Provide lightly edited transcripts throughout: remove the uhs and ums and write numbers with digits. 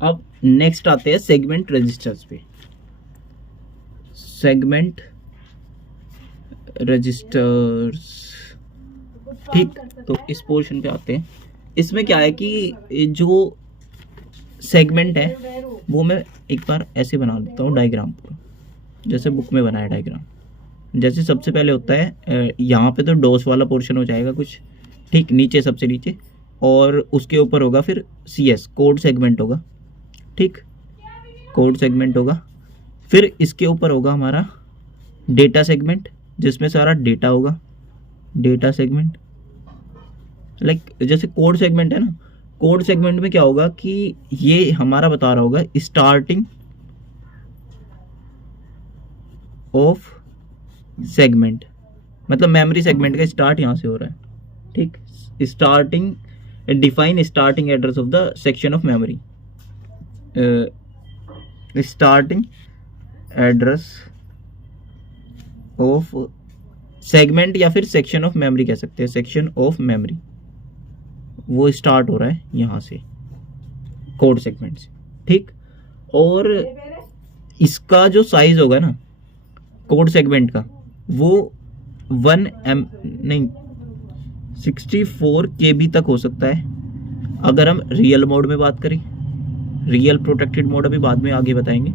अब नेक्स्ट आते हैं सेगमेंट रजिस्टर्स पे। सेगमेंट रजिस्टर्स, ठीक। तो इस पोर्शन पे आते हैं। इसमें क्या है कि जो सेगमेंट है वो मैं एक बार ऐसे बना देता हूँ डायग्राम पूरा, जैसे बुक में बनाया डायग्राम। जैसे सबसे पहले होता है यहाँ पे तो डोस वाला पोर्शन हो जाएगा कुछ, ठीक, नीचे सबसे नीचे, और उसके ऊपर होगा फिर CS कोड सेगमेंट होगा, ठीक, कोड सेगमेंट होगा। फिर इसके ऊपर होगा हमारा डेटा सेगमेंट, जिसमें सारा डेटा होगा, डेटा सेगमेंट। लाइक जैसे कोड सेगमेंट है ना, कोड सेगमेंट में क्या होगा कि ये हमारा बता रहा होगा स्टार्टिंग ऑफ सेगमेंट, मतलब मेमोरी सेगमेंट का स्टार्ट यहाँ से हो रहा है, ठीक। Starting, define starting address of the section of memory, starting address of segment या फिर सेक्शन ऑफ मेमोरी कह सकते हैं, सेक्शन ऑफ मेमोरी वो स्टार्ट हो रहा है यहाँ से कोड सेगमेंट से, ठीक। और इसका जो साइज होगा ना कोड सेगमेंट का, वो 1M नहीं 64 KB तक हो सकता है अगर हम रियल मोड में बात करें। रियल प्रोटेक्टेड मोड अभी बाद में आगे बताएंगे।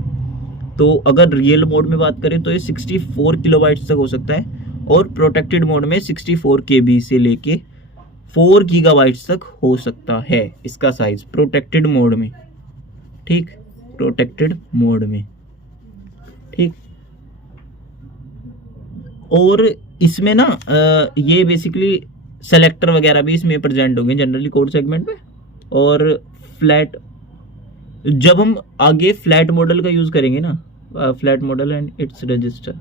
तो अगर रियल मोड में बात करें तो ये 64 किलोबाइट्स तक हो सकता है, और प्रोटेक्टेड मोड में 64 KB से लेके 4 गीगाबाइट्स तक हो सकता है इसका साइज प्रोटेक्टेड मोड में, ठीक, प्रोटेक्टेड मोड में, ठीक। और इसमें ना ये बेसिकली सेलेक्टर वगैरह भी इसमें प्रेजेंट होंगे जनरली कोड सेगमेंट में। और फ्लैट, जब हम आगे फ्लैट मॉडल का यूज़ करेंगे ना, flat model and it's register,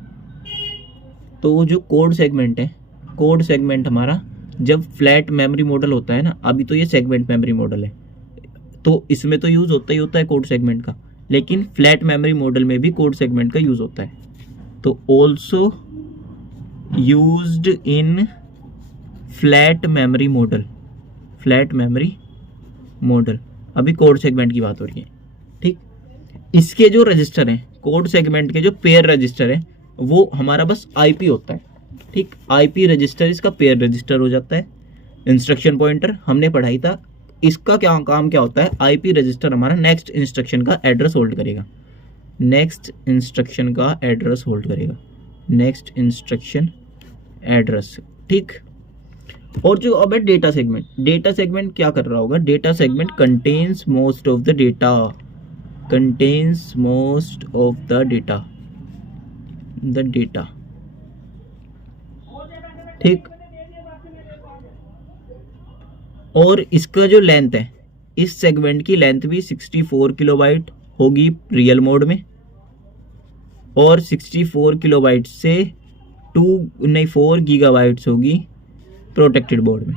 तो जो कोड सेगमेंट है, कोड सेगमेंट हमारा जब फ्लैट मेमोरी मॉडल होता है ना, अभी तो ये सेगमेंट मेमोरी मॉडल है, तो इसमें तो यूज़ होता ही होता है कोड सेगमेंट का, लेकिन फ्लैट मेमोरी मॉडल में भी कोड सेगमेंट का यूज़ होता है। तो also used in flat memory model, flat memory model, अभी कोड सेगमेंट की बात हो रही है, ठीक। इसके जो रजिस्टर हैं कोड सेगमेंट के, जो पेयर रजिस्टर है, वो हमारा बस IP होता है, ठीक। IP रजिस्टर इसका पेयर रजिस्टर हो जाता है। इंस्ट्रक्शन पॉइंटर हमने पढ़ाई था, इसका क्या काम क्या होता है, IP रजिस्टर हमारा नेक्स्ट इंस्ट्रक्शन का एड्रेस होल्ड करेगा, नेक्स्ट इंस्ट्रक्शन का एड्रेस होल्ड करेगा, नेक्स्ट इंस्ट्रक्शन एड्रेस, ठीक। और जो अब है डेटा सेगमेंट, डेटा सेगमेंट क्या कर रहा होगा, data segment contains most of the data, contains most of the data, the data, ठीक। और इसका जो लेंथ है, इस सेगमेंट की लेंथ भी 64 किलोबाइट होगी रियल मोड में, और 64 किलोबाइट से 4 गीगाबाइट्स होगी प्रोटेक्टेड मोड में।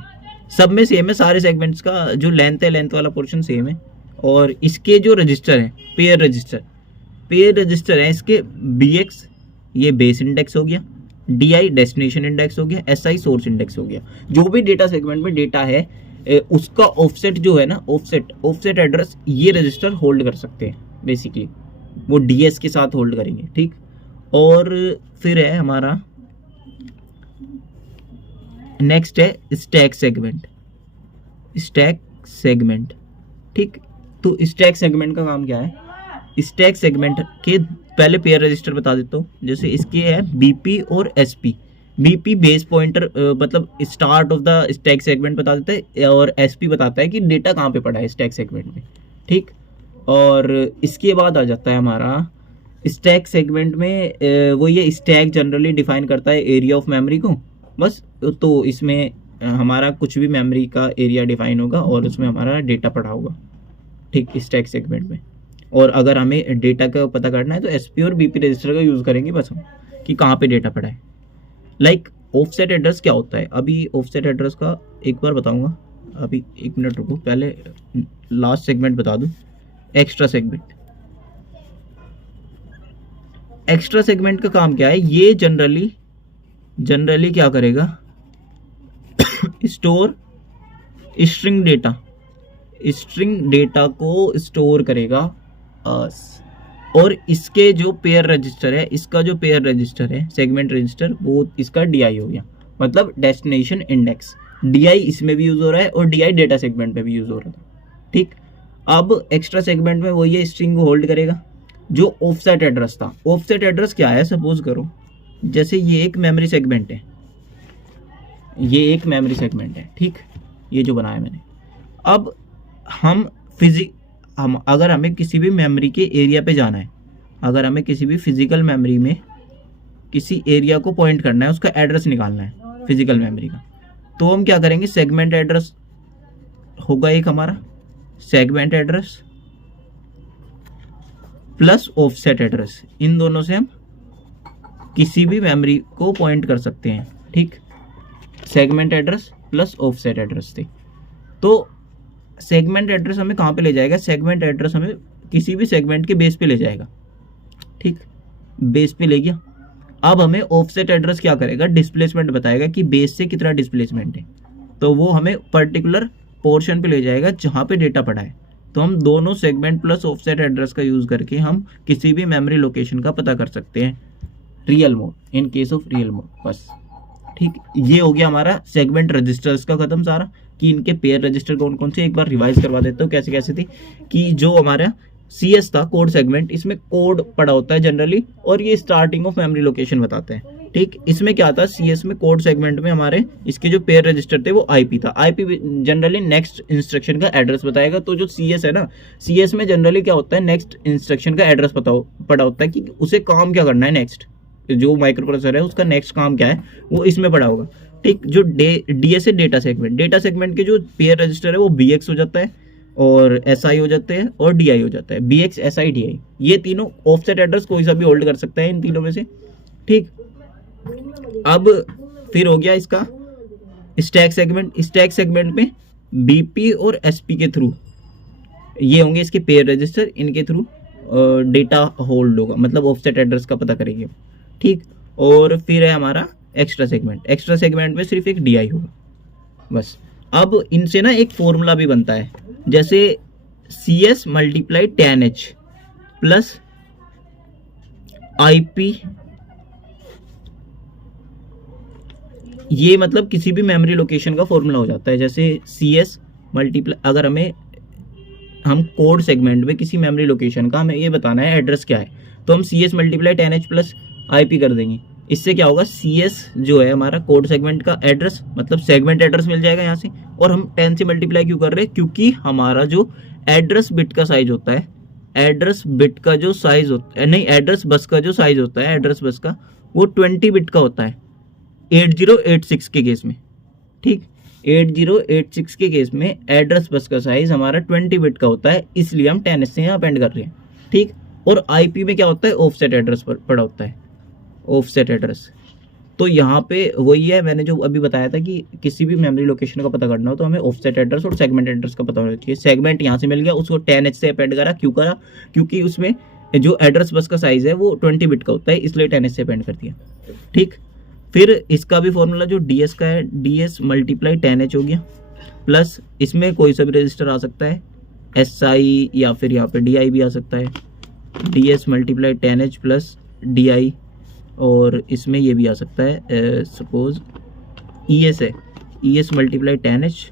सब में सेम है, सारे सेगमेंट्स का जो लेंथ है, लेंथ वाला पोर्शन सेम है। और इसके जो रजिस्टर हैं, पेयर रजिस्टर, पेयर रजिस्टर है इसके BX ये बेस इंडेक्स हो गया, DI डेस्टिनेशन इंडेक्स हो गया, SI सोर्स इंडेक्स हो गया। जो भी डेटा सेगमेंट में डेटा है उसका ऑफसेट जो है ना, ऑफसेट एड्रेस ये रजिस्टर होल्ड कर सकते हैं, बेसिकली वो DS के साथ होल्ड करेंगे, ठीक। और फिर है हमारा नेक्स्ट है स्टैक सेगमेंट, स्टैक सेगमेंट, ठीक। तो स्टैक सेगमेंट का काम क्या है, स्टैक सेगमेंट के पहले पेयर रजिस्टर बता देता हूँ। जैसे इसके है BP और SP। BP बेस पॉइंटर मतलब start of the stack segment बता देता है, और SP बताता है कि डेटा कहाँ पे पड़ा है स्टैक सेगमेंट में, ठीक। और इसके बाद आ जाता है हमारा स्टैक सेगमेंट में वो ये स्टैक जनरली डिफाइन करता है एरिया ऑफ मेमोरी को, बस। तो इसमें हमारा कुछ भी मेमोरी का एरिया डिफाइन होगा और उसमें हमारा डेटा पड़ा होगा, ठीक, स्टैक सेगमेंट में। और अगर हमें डेटा का पता करना है तो SP और BP रजिस्टर का यूज़ करेंगे बस हम, कि कहाँ पे डेटा पड़ा है। लाइक ऑफसेट एड्रेस क्या होता है, अभी ऑफसेट एड्रेस का एक बार बताऊंगा, अभी 1 मिनट रुको, पहले लास्ट सेगमेंट बता दूं। एक्स्ट्रा सेगमेंट, एक्स्ट्रा सेगमेंट का काम क्या है, ये जनरली क्या करेगा, store string data, string data को स्टोर करेगा और इसके जो पेयर रजिस्टर है, इसका जो पेयर रजिस्टर है सेगमेंट रजिस्टर, वो इसका DI हो गया, मतलब डेस्टिनेशन इंडेक्स। DI इसमें भी यूज हो रहा है और DI डेटा सेगमेंट में भी यूज हो रहा था। ठीक, अब एक्स्ट्रा सेगमेंट में वो ये स्ट्रिंग को होल्ड करेगा। जो ऑफसेट एड्रेस था, ऑफसेट एड्रेस क्या है, सपोज करो जैसे ये एक मेमोरी सेगमेंट है, ये एक मेमोरी सेगमेंट है, ठीक, ये जो बनाया मैंने। अब हम अगर हमें किसी भी मेमोरी के एरिया पे जाना है, अगर हमें किसी भी फिजिकल मेमोरी में किसी एरिया को पॉइंट करना है, उसका एड्रेस निकालना है फिजिकल मेमोरी का, तो हम क्या करेंगे, सेगमेंट एड्रेस होगा एक हमारा, segment address plus offset address, इन दोनों से हम किसी भी मेमोरी को पॉइंट कर सकते हैं। ठीक, segment address plus offset address थे। तो सेगमेंट एड्रेस हमें कहाँ पे ले जाएगा, सेगमेंट एड्रेस हमें किसी भी सेगमेंट के बेस पे ले जाएगा। ठीक, बेस पे ले गया। अब हमें ऑफसेट एड्रेस क्या करेगा, डिस्प्लेसमेंट बताएगा कि बेस से कितना डिस्प्लेसमेंट है, तो वो हमें पर्टिकुलर पोर्शन पे ले जाएगा जहाँ पे डेटा पड़ा है। तो हम दोनों सेगमेंट प्लस ऑफसेट एड्रेस का यूज़ करके हम किसी भी मेमोरी लोकेशन का पता कर सकते हैं, real mode, in case of real mode, बस। ठीक, ये हो गया हमारा सेगमेंट रजिस्टर्स का खत्म सारा, कि इनके पेयर रजिस्टर कौन कौन से, एक बार रिवाइज करवा देता हूँ कैसे कैसे थी। कि जो हमारा CS था, कोड सेगमेंट, इसमें कोड पड़ा होता है जनरली, और ये स्टार्टिंग ऑफ मेमोरी लोकेशन बताते हैं। ठीक, इसमें क्या था, CS में कोड सेगमेंट में हमारे इसके जो पेयर रजिस्टर थे वो IP था। IP जनरली नेक्स्ट इंस्ट्रक्शन का एड्रेस बताएगा। तो जो CS है ना, CS में जनरली क्या होता है, नेक्स्ट इंस्ट्रक्शन का एड्रेस पड़ा होता है कि उसे काम क्या करना है, नेक्स्ट जो माइक्रो प्रोसेसर है उसका नेक्स्ट काम क्या है, वो इसमें पड़ा होगा। ठीक, जो DS है डेटा सेगमेंट, डेटा सेगमेंट के जो पेयर रजिस्टर है वो BX हो जाता है, और SI हो जाते हैं, और DI हो जाता है, BX SI DI, ये तीनों ऑफसेट एड्रेस कोई सा भी होल्ड कर सकता है इन तीनों में से। ठीक, अब फिर हो गया इसका स्टैक सेगमेंट। स्टैक सेगमेंट में BP और SP के थ्रू ये होंगे इसके पेयर रजिस्टर, इनके थ्रू डेटा होल्ड होगा, मतलब ऑफसेट एड्रेस का पता करेंगे। ठीक, और फिर है हमारा एक्स्ट्रा सेगमेंट। एक्स्ट्रा सेगमेंट में सिर्फ एक DI होगा, बस। अब इनसे ना एक फॉर्मूला भी बनता है, जैसे CS multiply 10H plus IP, ये मतलब किसी भी मेमोरी लोकेशन का फॉर्मूला हो जाता है। जैसे CS मल्टीप्लाई, अगर हम कोड सेगमेंट में किसी मेमोरी लोकेशन का हमें ये बताना है एड्रेस क्या है, तो हम CS multiply 10H plus IP कर देंगे। इससे क्या होगा, CS जो है हमारा कोड सेगमेंट का एड्रेस, मतलब सेगमेंट एड्रेस मिल जाएगा यहाँ से। और हम 10 से मल्टीप्लाई क्यों कर रहे हैं, क्योंकि हमारा जो एड्रेस बिट का साइज होता है, एड्रेस बिट का जो साइज होता है, नहीं, एड्रेस बस का जो साइज होता है, एड्रेस बस का, वो 20 बिट का होता है 8086 के केस में। ठीक, 8086 के केस में एड्रेस बस का साइज हमारा 20 बिट का होता है, इसलिए हम 10 से यहाँ अपेंड कर रहे हैं। ठीक, और IP में क्या होता है, ऑफसेट एड्रेस पड़ा होता है, ऑफसेट एड्रेस। तो यहाँ पे वही है, मैंने जो अभी बताया था कि किसी भी मेमोरी लोकेशन का पता करना हो तो हमें ऑफसेट एड्रेस और सेगमेंट एड्रेस का पता होना चाहिए। सेगमेंट यहाँ से मिल गया, उसको 10H से अपेंड करा, क्यों करा, क्योंकि उसमें जो एड्रेस बस का साइज है वो 20 बिट का होता है, इसलिए 10H से अपेंड कर दिया। ठीक, फिर इसका भी फॉर्मूला जो DS का है, DS मल्टीप्लाई 10H हो गया, प्लस इसमें कोई सा भी रजिस्टर आ सकता है, SI या फिर यहाँ पे DI भी आ सकता है, DS multiply 10H plus DI, और इसमें ये भी आ सकता है, सपोज ES है, ES multiply 10H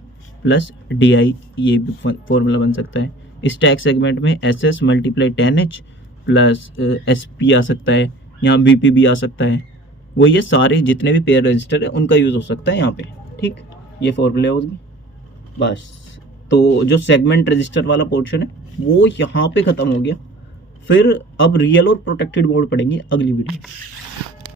plus DI, ये भी फॉर्मूला बन सकता है। स्टैक सेगमेंट में SS multiply 10H plus SP आ सकता है, यहाँ BP भी आ सकता है। वो ये सारे जितने भी पेयर रजिस्टर है उनका यूज़ हो सकता है यहाँ पे। ठीक, ये फॉर्मूला होगी, बस। तो जो सेगमेंट रजिस्टर वाला पोर्शन है वो यहाँ पे ख़त्म हो गया। फिर अब रियल और प्रोटेक्टेड मोड पढ़ेंगे अगली वीडियो।